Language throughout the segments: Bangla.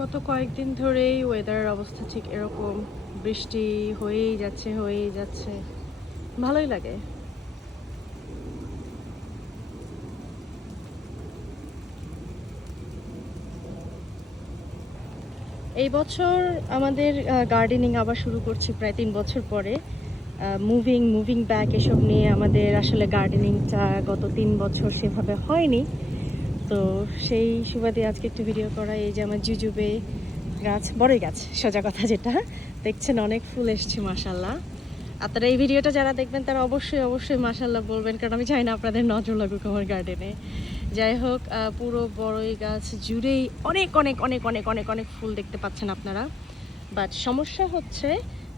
গত কয়েকদিন ধরেই ওয়েদারের অবস্থা ঠিক এরকম। বৃষ্টি হয়েই যাচ্ছে হয়েই যাচ্ছে। ভালোই লাগে। এই বছর আমাদের গার্ডেনিং আবার শুরু করছি প্রায় তিন বছর পরে। মুভিং মুভিং ব্যাক এসব নিয়ে আমাদের আসলে গার্ডেনিংটা গত তিন বছর সেভাবে হয়নি। তো সেই সুবাদে আজকে একটু ভিডিও করা, এই যে আমার জুজুবে গাছ, বড়ই গাছ, সোজা কথা যেটা। দেখছেন অনেক ফুল এসছে মাসাল্লাহ আপনারা এই ভিডিওটা যারা দেখবেন, তারা অবশ্যই অবশ্যই মাসাল্লাহ বলবেন, কারণ আমি চাই না আপনাদের নজর লাগুক আমার গার্ডেনে যাই হোক পুরো বড়ই গাছ জুড়েই অনেক অনেক অনেক অনেক অনেক অনেক ফুল দেখতে পাচ্ছেন আপনারা। বাট সমস্যা হচ্ছে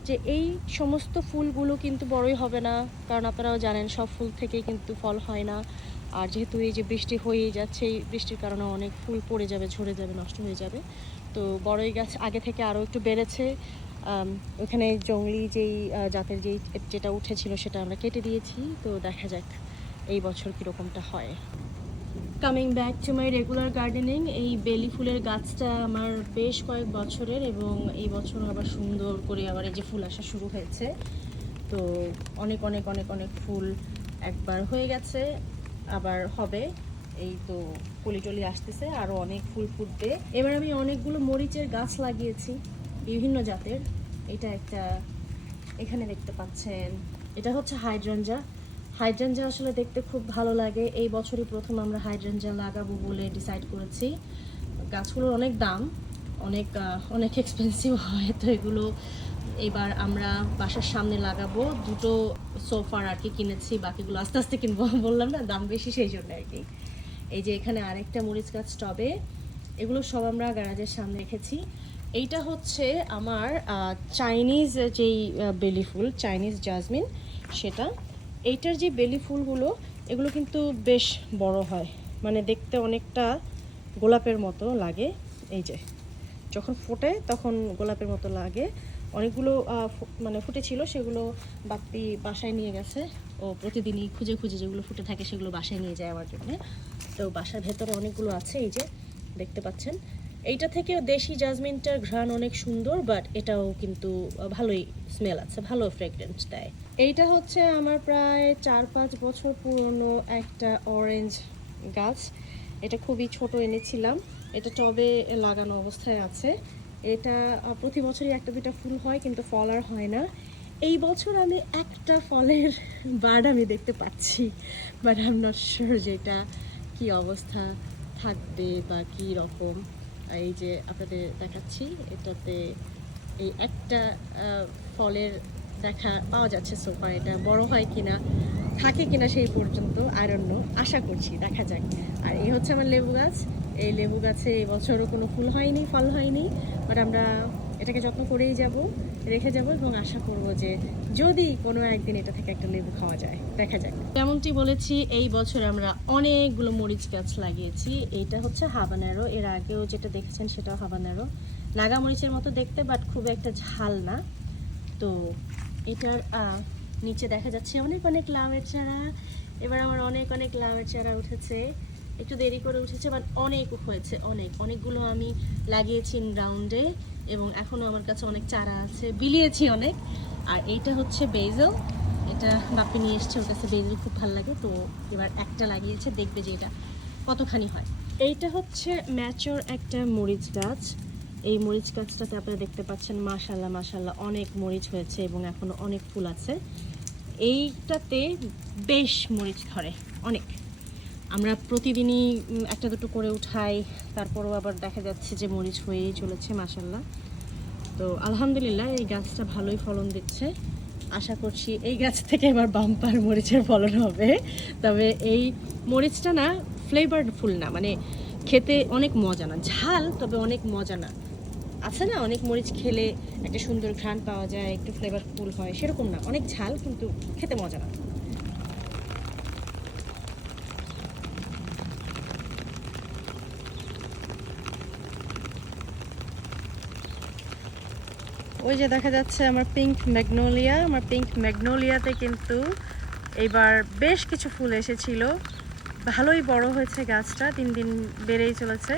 যে এই সমস্ত ফুলগুলো কিন্তু বড়ই হবে না, কারণ আপনারাও জানেন, সব ফুল থেকেই কিন্তু ফল হয় না। আর যেহেতু এই যে বৃষ্টি হয়েই যাচ্ছে, এই বৃষ্টির কারণে অনেক ফুল পড়ে যাবে, ঝরে যাবে, নষ্ট হয়ে যাবে। তো বড়ই গাছ আগে থেকে আরও একটু বেড়েছে। ওখানে জঙ্গলি যেই জাতের যেই যেটা উঠেছিল সেটা আমরা কেটে দিয়েছি। তো দেখা যাক এই বছর কীরকমটা হয়। Coming back to my regular gardening এই বেলি ফুলের গাছটা আমার বেশ কয়েক বছরের এবং এই বছর আবার সুন্দর করে আবার এই যে ফুল আসা শুরু হয়েছে। তো অনেক অনেক অনেক অনেক ফুল একবার হয়ে গেছে। আবার হবে। এই তো কলি টলি আসতেছে আরও অনেক ফুল ফুটবে। এবার আমি অনেকগুলো মরিচের গাছ লাগিয়েছি, বিভিন্ন জাতের। এটা একটা এখানে দেখতে পাচ্ছেন। এটা হচ্ছে হাইড্রঞ্জা। হাইড্রঞ্জা আসলে দেখতে খুব ভালো লাগে। এই বছরই প্রথম আমরা হাইড্রঞ্জা লাগাবো বলে ডিসাইড করেছি। গাছগুলোর অনেক দাম, অনেক অনেক এক্সপেন্সিভ হয়, তো এগুলো এবার আমরা বাসার সামনে লাগাবো দুটো সোফার আর কি কিনেছি, বাকিগুলো আস্তে আস্তে কিনবো। বললাম না, দাম বেশি সেই জন্য আর কি। এই যে এখানে আরেকটা মরিচ গাছ টবে, এগুলো সব আমরা গ্যারাজের সামনে রেখেছি। এইটা হচ্ছে আমার চাইনিজ যেই বেলি ফুল, চাইনিজ জাসমিন, সেটা। এইটার যে বেলি ফুলগুলো, এগুলো কিন্তু বেশ বড় হয়। মানে দেখতে অনেকটা গোলাপের মতো লাগে। এই যে, যখন ফোটে তখন গোলাপের মতো লাগে। অনেকগুলো মানে ফুটেছিল সেগুলো বাপ্পি বাসায় নিয়ে গেছে। ও প্রতিদিনই খুঁজে খুঁজে যেগুলো ফুটে থাকে সেগুলো বাসায় নিয়ে যায় আমার জন্য। তো বাসার ভেতরে অনেকগুলো আছে, এই যে দেখতে পাচ্ছেন। এইটা থেকে দেশি জাজমিনটার ঘ্রাণ অনেক সুন্দর বাট এটাও কিন্তু ভালোই স্মেল আছে, ভালো ফ্রেগরেন্স দেয়। এইটা হচ্ছে আমার প্রায় চার পাঁচ বছর পুরনো একটা অরেঞ্জ গাছ। এটা খুবই ছোট এনেছিলাম। এটা টবে লাগানো অবস্থায় আছে। এটা প্রতি বছরই একটা দুটা ফুল হয়, কিন্তু ফল আর হয় না। এই বছর আমি একটা ফলের বার্ড আমি দেখতে পাচ্ছি but I am not sure যে এটা কী অবস্থা থাকবে বা কী রকম। এই যে আপনাদের দেখাচ্ছি, এটাতে এই একটা ফলের দেখা পাওয়া যাচ্ছে সোফা এটা বড় হয় কিনা, থাকে কিনা সেই পর্যন্ত আরণ্য আশা করছি, দেখা যাক। আর এই হচ্ছে আমার লেবু গাছ এই লেবু গাছে এবছরও কোনো ফুল হয়নি, ফল হয়নি বাট আমরা এটাকে যত্ন করেই যাব, রেখে যাব এবং আশা করব যে যদি কোনো একদিন এটা থেকে একটা লেবু খাওয়া যায়, দেখা যাক। যেমনটি বলেছি, এই বছর আমরা অনেকগুলো মরিচ গাছ লাগিয়েছি, এইটা হচ্ছে হাবানারো, এর আগেও যেটা দেখেছেন সেটাও হাবানারো। নাগা মরিচের মতো দেখতে বাট খুব একটা ঝাল না। তো এটার নিচে দেখা যাচ্ছে অনেক অনেক লাউয়ের চারা, এবার আমার অনেক অনেক লাউয়ের চারা উঠেছে। একটু দেরি করে উঠেছে বাট অনেক হয়েছে, অনেক। অনেকগুলো আমি লাগিয়েছি রাউন্ডে এবং এখনও আমার কাছে অনেক চারা আছে। বিলিয়েছি অনেক। আর এইটা হচ্ছে বেজল এটা বাপি নিয়ে এসছে, ওর কাছে বেজল খুব ভালো লাগে। তো এবার একটা লাগিয়েছে, দেখবে যে এটা কতখানি হয়। এইটা হচ্ছে ম্যাচর একটা মরিচ গাছ। এই মরিচ গাছটাতে আপনারা দেখতে পাচ্ছেন, মাশাল্লাহ মাশাল্লাহ, অনেক মরিচ হয়েছে এবং এখনও অনেক ফুল আছে। এইটাতে বেশ মরিচ ধরে, অনেক। আমরা প্রতিদিনই একটা দুটো করে উঠাই, তারপরও আবার দেখা যাচ্ছে যে মরিচ হয়েই চলেছে মাশাল্লাহ তো আলহামদুলিল্লাহ, এই গাছটা ভালোই ফলন দিচ্ছে। আশা করছি এই গাছ থেকে এবার বাম্পার মরিচের ফলন হবে। তবে এই মরিচটা না, ফ্লেভারড ফুল না মানে খেতে অনেক মজা না। ঝাল, তবে অনেক মজা না। আছে না, অনেক মরিচ খেলে একটা সুন্দর ঘ্রাণ পাওয়া যায়, একটু ফ্লেভারফুল হয়, সেরকম না। অনেক ঝাল, কিন্তু খেতে মজা না। ওই যে দেখা যাচ্ছে আমার পিঙ্ক ম্যাগনোলিয়া আমার পিঙ্ক ম্যাগনোলিয়াতে কিন্তু এবার বেশ কিছু ফুল এসেছিল। ভালোই বড় হয়েছে গাছটা দিন দিন বেড়েই চলেছে।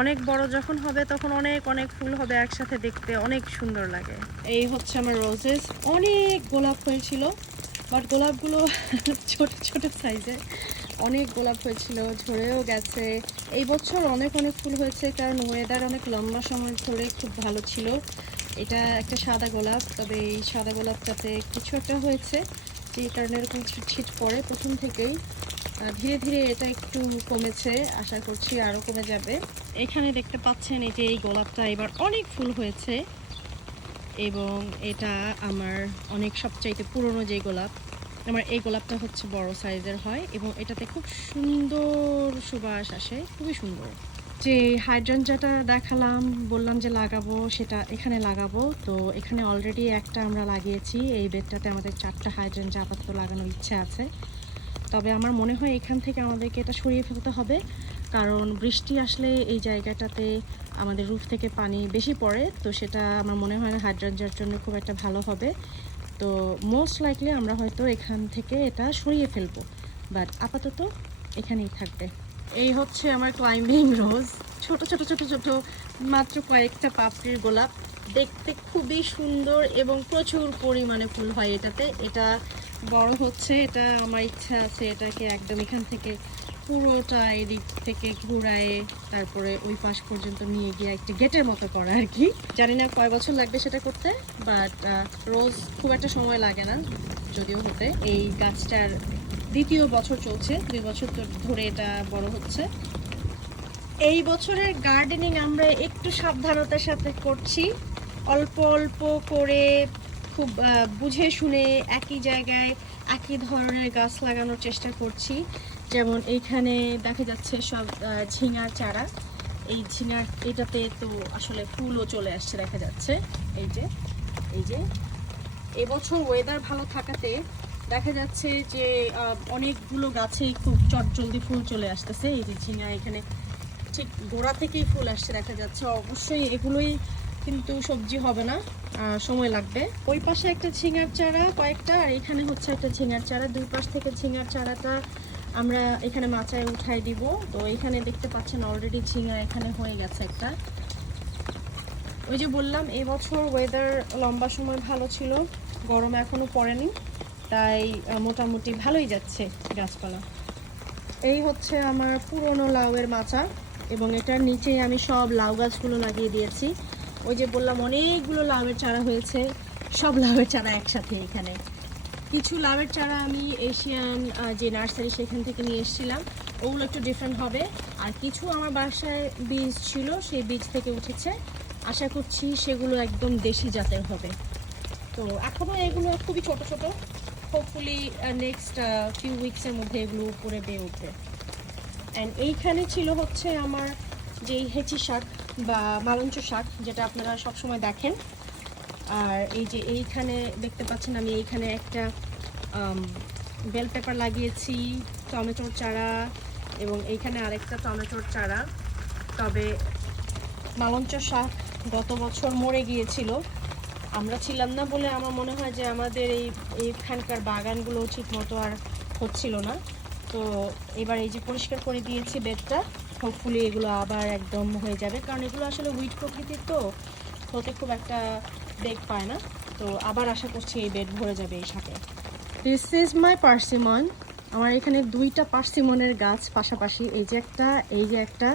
অনেক বড় যখন হবে তখন অনেক অনেক ফুল হবে একসাথে দেখতে, অনেক সুন্দর লাগে। এই হচ্ছে আমার রোজেস অনেক গোলাপ হয়েছিল বাট গোলাপগুলো ছোট ছোট সাইজে অনেক গোলাপ হয়েছিল, ঝরেও গেছে। এই বছর অনেক অনেক ফুল হয়েছে, কারণ ওয়েদার অনেক লম্বা সময় ধরে খুব ভালো ছিল। এটা একটা সাদা গোলাপ, তবে এই সাদা গোলাপটাতে কিছু একটা হয়েছে, যে কারণে এরকম ছিটছিট পড়ে প্রথম থেকেই। ধীরে ধীরে এটা একটু কমেছে, আশা করছি আরও কমে যাবে। এখানে দেখতে পাচ্ছেন এই যে এই গোলাপটা এবার অনেক ফুল হয়েছে, এবং এটা আমার অনেক সবচাইতে পুরনো যে গোলাপ, আমার এই গোলাপটা হচ্ছে বড় সাইজের হয়, এবং এটাতে খুব সুন্দর সুবাস আসে, খুবই সুন্দর। যে হাইড্রেঞ্জাটা দেখালাম, বললাম যে লাগাবো, সেটা এখানে লাগাবো। তো এখানে অলরেডি একটা আমরা লাগিয়েছি। এই বেডটাতে আমাদের চারটা হাইড্রেঞ্জা আপাতত লাগানোর ইচ্ছে আছে। তবে আমার মনে হয় এখান থেকে আমাদেরকে এটা সরিয়ে ফেলতে হবে। কারণ বৃষ্টি আসলে এই জায়গাটাতে আমাদের রুফ থেকে পানি বেশি পড়ে। তো সেটা আমার মনে হয় না জন্য খুব একটা ভালো হবে। তো মোস্ট লাইকলি আমরা হয়তো এখান থেকে এটা সরিয়ে ফেলব। বাট আপাতত এখানেই থাকবে। এই হচ্ছে আমার ক্লাইম্বিং রোজ ছোট ছোট ছোট ছোট, মাত্র কয়েকটা পাপড়ির গোলাপ। দেখতে খুবই সুন্দর এবং প্রচুর পরিমাণে ফুল হয় এটাতে। এটা বড় হচ্ছে, এটা আমার ইচ্ছা আছে এটাকে একদম এখান থেকে পুরোটা এদিক থেকে ঘুরায় তারপরে ওই পাশ পর্যন্ত নিয়ে গিয়ে একটা গেটের মতো করা আর কি। জানি না কয় বছর লাগবে সেটা করতে বাট রোজ খুব একটা সময় লাগে না, যদিও হতে। এই গাছটার দ্বিতীয় বছর চলছে, দুই বছর ধরে এটা বড় হচ্ছে। এই বছরের গার্ডেনিং আমরা একটু সাবধানতার সাথে করছি। অল্প অল্প করে খুব বুঝে শুনে একই জায়গায় একই ধরনের গাছ লাগানোর চেষ্টা করছি। যেমন এইখানে দেখা যাচ্ছে সব ঝিঙার চারা। এই ঝিঙার, এটাতে তো আসলে ফুলও চলে আসছে দেখা যাচ্ছে। এই যে এই যে। এবছর ওয়েদার ভালো থাকাতে দেখা যাচ্ছে যে অনেকগুলো গাছেই খুব চটজলদি ফুল চলে আসতেছে। এই যে ঝিঙা এখানে ঠিক গোড়া থেকেই ফুল আসছে দেখা যাচ্ছে। অবশ্যই এগুলোই কিন্তু সবজি হবে না সময় লাগবে। ওই পাশে একটা ঝিঙার চারা কয়েকটা, আর এখানে হচ্ছে একটা ঝিঙার চারা। দুই পাশ থেকে ঝিঙার চারাটা আমরা এখানে মাচায় উঠাই দিব। তো এখানে দেখতে পাচ্ছেন অলরেডি ঝিঙা এখানে হয়ে গেছে একটা। ওই যে বললাম, এবছর ওয়েদার লম্বা সময় ভালো ছিল, গরম এখনও পড়েনি। তাই মোটামুটি ভালোই যাচ্ছে গাছপালা। এই হচ্ছে আমার পুরনো লাউয়ের মাচা এবং এটার নিচেই আমি সব লাউ গাছগুলো লাগিয়ে দিয়েছি। ওই যে বললাম, অনেকগুলো লাউয়ের চারা হয়েছে, সব লাউয়ের চারা একসাথে এখানে। কিছু লাউয়ের চারা আমি এশিয়ান যে নার্সারি সেখান থেকে নিয়ে এসেছিলাম, ওগুলো একটু ডিফারেন্ট হবে। আর কিছু আমার বাসায় বীজ ছিল, সেই বীজ থেকে উঠেছে। আশা করছি সেগুলো একদম দেশি জাতের হবে। তো এখনও এগুলো খুবই ছোট ছোট। হোপফুলি নেক্সট ফিউ উইকসের মধ্যে এগুলো উপরে বেয়ে উঠবে। অ্যান্ড এইখানে ছিল হচ্ছে আমার যেই হেঁচি শাক বা মালঞ্চ শাক, যেটা আপনারা সবসময় দেখেন। আর এই যে এইখানে দেখতে পাচ্ছেন আমি এইখানে একটা বেল পেপার লাগিয়েছি, টমেটোর চারা, এবং এইখানে আরেকটা টমেটোর চারা। তবে মালঞ্চ শাক গত বছর মরে গিয়েছিল। আমরা ছিলাম না বলে আমার মনে হয় যে আমাদের এই এইখানকার বাগানগুলো ঠিক মতো আর হচ্ছিল না। তো এবার এই যে পরিষ্কার করে দিয়েছি বেডটা হোপফুলি এগুলো আবার একদম হয়ে যাবে। কারণ এগুলো আসলে উইট প্রকৃতির তো, হতে খুব একটা বেগ পায় না। তো আবার আশা করছি এই বেড ভরে যাবে এই সাথে দিস ইজ মাই পার্সিমন আমার এখানে দুইটা পার্সিমনের গাছ পাশাপাশি। এই যে একটা, এই যে একটা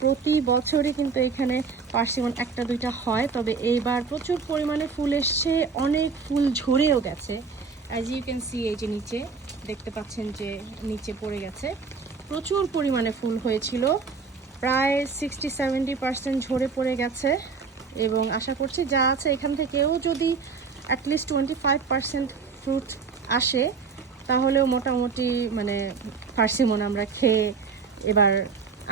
প্রতি বছরই কিন্তু এখানে পার্সিমন একটা, দুইটা হয়। তবে এইবার প্রচুর পরিমাণে ফুল এসছে, অনেক ফুল ঝরেও গেছে। অ্যাজ ইউ ক্যান সি এই যে নিচে, দেখতে পাচ্ছেন যে নিচে পড়ে গেছে। প্রচুর পরিমাণে ফুল হয়েছিল। প্রায় সিক্সটি সেভেন্টি পার্সেন্ট ঝরে পড়ে গেছে। এবং আশা করছি যা আছে এখান থেকেও যদি at least twenty five percent fruit আসে, তাহলেও মোটামুটি মানে পার্সিমন আমরা খেয়ে এবার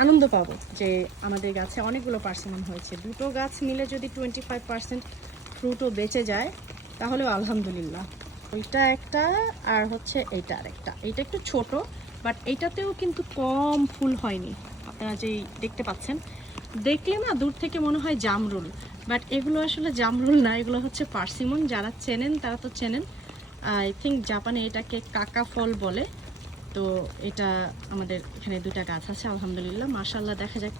আনন্দ পাবো যে আমাদের গাছে অনেকগুলো পার্সিমন হয়েছে। দুটো গাছ মিলে যদি টোয়েন্টি ফাইভ পার্সেন্ট ফ্রুটও বেঁচে যায়, তাহলেও আলহামদুলিল্লাহ। ওইটা একটা আর হচ্ছে এইটা আর একটা এইটা একটু ছোট বাট এইটাতেও কিন্তু কম ফুল হয়নি। আপনারা যেই দেখতে পাচ্ছেন, দেখলে না দূর থেকে মনে হয় জামরুল বাট এগুলো আসলে জামরুল না, এগুলো হচ্ছে পার্সিমন। যারা চেনেন, তারা তো চেনেন। আই থিঙ্ক জাপানে এটাকে কাকা ফল বলে। তো এটা আমাদের এখানে দুটা গাছ আছে, আলহামদুলিল্লাহ। মাশাল্লাহ দেখা যাক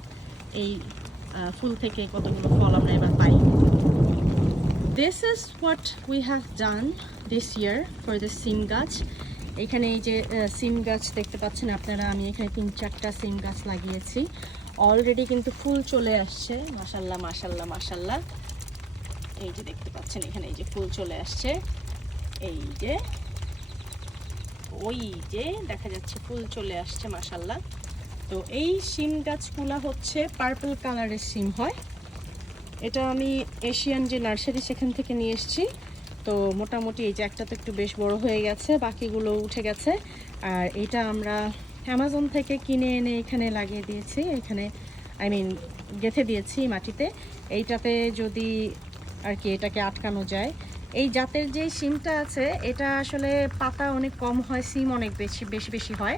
এই ফুল থেকে কতগুলো ফল আমরা এবার পাই। This is what we have done this year for the সিম গাছ। এখানে এই যে সিম গাছ দেখতে পাচ্ছেন আপনারা, আমি এখানে তিন চারটা সিম গাছ লাগিয়েছি। অলরেডি কিন্তু ফুল চলে আসছে। মাসাল্লাহ মাসাল্লাহ মাসাল্লাহ এই যে দেখতে পাচ্ছেন, এখানে এই যে ফুল চলে আসছে। এই যে ওই যে দেখা যাচ্ছে ফুল চলে আসছে মাসাল্লাহ তো এই সিম গাছগুলা হচ্ছে পার্পল কালারের সিম হয়। এটা আমি এশিয়ান যে নার্সারি সেখান থেকে নিয়ে এসেছি। তো মোটামুটি এই যে একটা তো একটু বেশ বড় হয়ে গেছে, বাকিগুলো উঠে গেছে। আর এটা আমরা অ্যামাজন থেকে কিনে এনে এখানে লাগিয়ে দিয়েছি। এখানে আই মিন গেঁথে দিয়েছি মাটিতে। এইটাতে যদি আর কি এটাকে আটকানো যায় এই জাতের যে সিমটা আছে, এটা আসলে পাতা অনেক কম হয়, সিম অনেক বেশি বেশি বেশি হয়।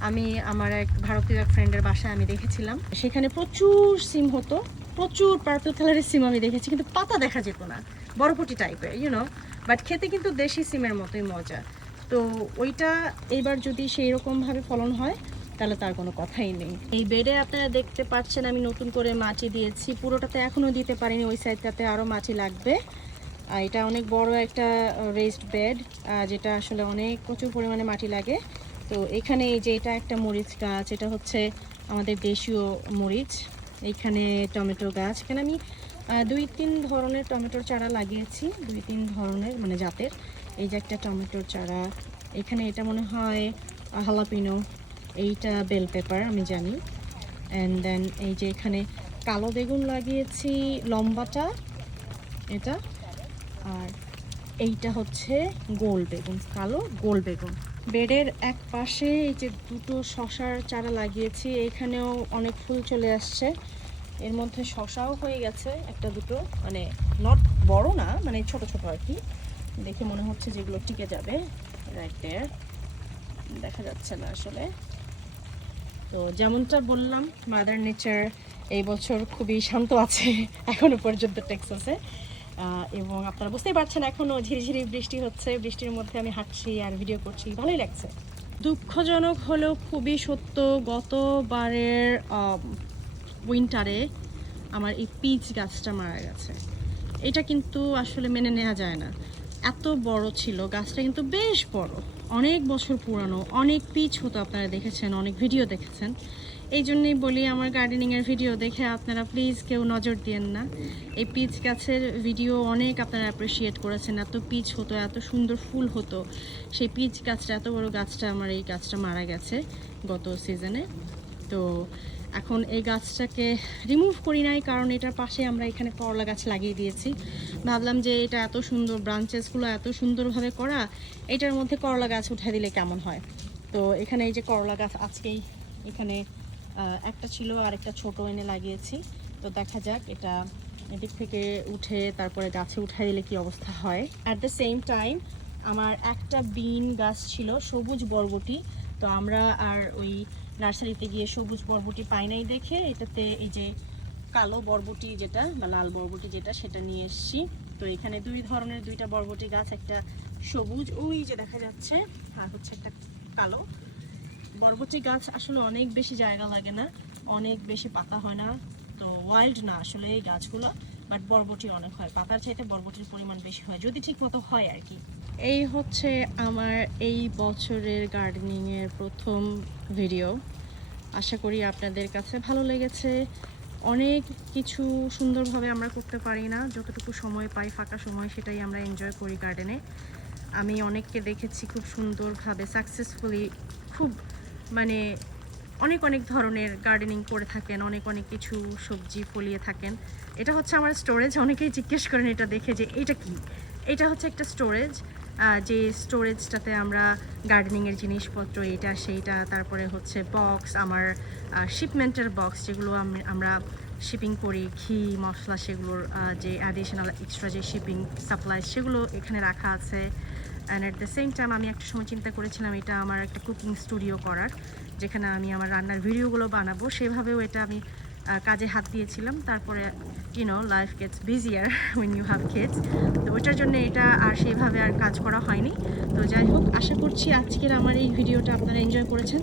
আমি আমার এক ভারতীয় এক ফ্রেন্ডের বাসায় আমি দেখেছিলাম। সেখানে প্রচুর সিম হতো, প্রচুর পার্পল কালারের সিম আমি দেখেছি, কিন্তু পাতা দেখা যেত না। বরফটি টাইপের ইউনো বাট খেতে কিন্তু দেশি সিমের মতোই মজা। তো ওইটা এবার যদি সেই রকমভাবে ফলন হয়, তাহলে তার কোনো কথাই নেই। এই বেডে আপনারা দেখতে পাচ্ছেন, আমি নতুন করে মাটি দিয়েছি। পুরোটাতে এখনও দিতে পারিনি, ওই সাইডটাতে আরও মাটি লাগবে। আর এটা অনেক বড় একটা রেস্ট বেড যেটা আসলে অনেক প্রচুর পরিমাণে মাটি লাগে। তো এখানে এই যে এটা একটা মরিচ গাছ, এটা হচ্ছে আমাদের দেশীয় মরিচ। এইখানে টমেটো গাছ। এখানে আমি দুই তিন ধরনের টমেটোর চারা লাগিয়েছি, দুই তিন ধরনের মানে জাতের। এই যে একটা টমেটোর চারা। এখানে এটা মনে হয় হালাপিনো এইটা বেল পেপার আমি জানি। অ্যান্ড দেন এই যে এখানে কালো বেগুন লাগিয়েছি, লম্বাটা, এটা। আর এইটা হচ্ছে গোল বেগুন, কালো গোল বেগুন। বেডের এক পাশে এই যে দুটো শশার চারা লাগিয়েছি এইখানেও অনেক ফুল চলে আসছে। এর মধ্যে শশাও হয়ে গেছে, একটা দুটো। মানে নট বড় না মানে ছোট ছোট আর কি। দেখে মনে হচ্ছে যেগুলো টিকে যাবে রাইট দেয়ার দেখা যাচ্ছে না আসলে। তো যেমনটা বললাম মাদার নেচার এই বছর খুবই শান্ত আছে, এখনও পর্যন্ত টেক্সাসে এবং আপনারা বুঝতেই পারছেন এখনও ঝিরিঝিরি বৃষ্টি হচ্ছে। বৃষ্টির মধ্যে আমি হাঁটছি আর ভিডিও করছি। ভালোই লাগছে। দুঃখজনক হলেও খুবই সত্য, গতবারের উইন্টারে আমার এই পিচ গাছটা মারা গেছে। এটা কিন্তু আসলে মেনে নেওয়া যায় না। এত বড় ছিল, গাছটা কিন্তু বেশ বড়। অনেক বছর পুরানো, অনেক পিচ হতো, আপনারা দেখেছেন, অনেক ভিডিও দেখেছেন। এই জন্যই বলি আমার গার্ডেনিংয়ের ভিডিও দেখে আপনারা প্লিজ কেউ নজর দিয়েন না। এই পিচ গাছের ভিডিও অনেক আপনারা অ্যাপ্রিসিয়েট করেছেন। এত পিচ হতো, এত সুন্দর ফুল হতো। সেই পিচ গাছটা, এত বড় গাছটা আমার এই গাছটা মারা গেছে গত সিজনে তো এখন এই গাছটাকে রিমুভ করি নাই, কারণ এটার পাশে আমরা এখানে করলা গাছ লাগিয়ে দিয়েছি। ভাবলাম যে এটা এত সুন্দর ব্রাঞ্চেসগুলো এত সুন্দরভাবে করা, এটার মধ্যে করলা গাছ উঠে দিলে কেমন হয়? তো এখানে এই যে করলা গাছ আজকেই এখানে একটা ছিল আর একটা ছোট এনে লাগিয়েছি। তো দেখা যাক এটা এদিক থেকে উঠে তারপরে গাছে উঠাই দিলে কি অবস্থা হয়। অ্যাট দ্য সেম টাইম আমার একটা বিন গাছ ছিল, সবুজ বরবটি। তো আমরা আর ওই নার্সারিতে গিয়ে সবুজ বরবটি পাই নাই দেখে এটাতে এই যে কালো বরবটি যেটা বা লাল বরবটি যেটা, সেটা নিয়ে এসেছি। তো এখানে দুই ধরনের, দুইটা বরবটি গাছ, একটা সবুজ, ওই যে দেখা যাচ্ছে, আর হচ্ছে একটা কালো। বরবটি গাছ আসলে অনেক বেশি জায়গা লাগে না, অনেক বেশি পাতা হয় না, তো ওয়াইল্ড না আসলে এই গাছগুলো বাট বরবটি অনেক হয়, পাতার চাইতে বরবটির পরিমাণ বেশি হয়, যদি ঠিক মতো হয় আর কি। এই হচ্ছে আমার এই বছরের গার্ডেনিংয়ের প্রথম ভিডিও আশা করি আপনাদের কাছে ভালো লেগেছে। অনেক কিছু সুন্দরভাবে আমরা করতে পারি না, যতটুকু সময় পাই, ফাঁকা সময়, সেটাই আমরা এনজয় করি গার্ডেনে আমি অনেককে দেখেছি খুব সুন্দরভাবে সাকসেসফুলি খুব মানে অনেক অনেক ধরনের গার্ডেনিং করে থাকেন, অনেক অনেক কিছু সবজি ফলিয়ে থাকেন। এটা হচ্ছে আমার স্টোরেজ অনেকেই জিজ্ঞেস করেন এটা দেখে যে এটা কি? এটা হচ্ছে একটা স্টোরেজ যে স্টোরেজটাতে আমরা গার্ডেনিংয়ের জিনিসপত্র, এটা, সেইটা, তারপরে হচ্ছে বক্স আমার শিপমেন্টের বক্স যেগুলো আমি- আমরা শিপিং করি, ঘি, মশলা, সেগুলোর যে অ্যাডিশনাল এক্সট্রা যে শিপিং সাপ্লাই সেগুলো এখানে রাখা আছে। And at the same time আমি একটা সময় চিন্তা করেছিলাম, এটা আমার একটা কুকিং স্টুডিও করার, যেখানে আমি আমার রান্নার ভিডিওগুলো বানাবো। সেভাবেও এটা আমি কাজে হাত দিয়েছিলাম। তারপরে you know life gets busier when you have kids তো ওটার জন্য এটা আর সেইভাবে আর কাজ করা হয়নি। তো যাই হোক, আশা করছি আজকের আমার এই ভিডিওটা আপনারা এনজয় করেছেন।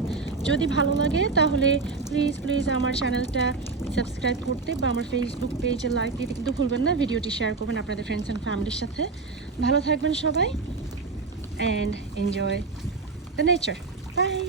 যদি ভালো লাগে, তাহলে প্লিজ প্লিজ আমার চ্যানেলটা সাবস্ক্রাইব করতে বা আমার ফেসবুক পেজে লাইক দিতে কিন্তু ভুলবেন না। ভিডিওটি শেয়ার করবেন আপনাদের ফ্রেন্ডস অ্যান্ড ফ্যামিলির সাথে। ভালো থাকবেন সবাই। And enjoy the nature bye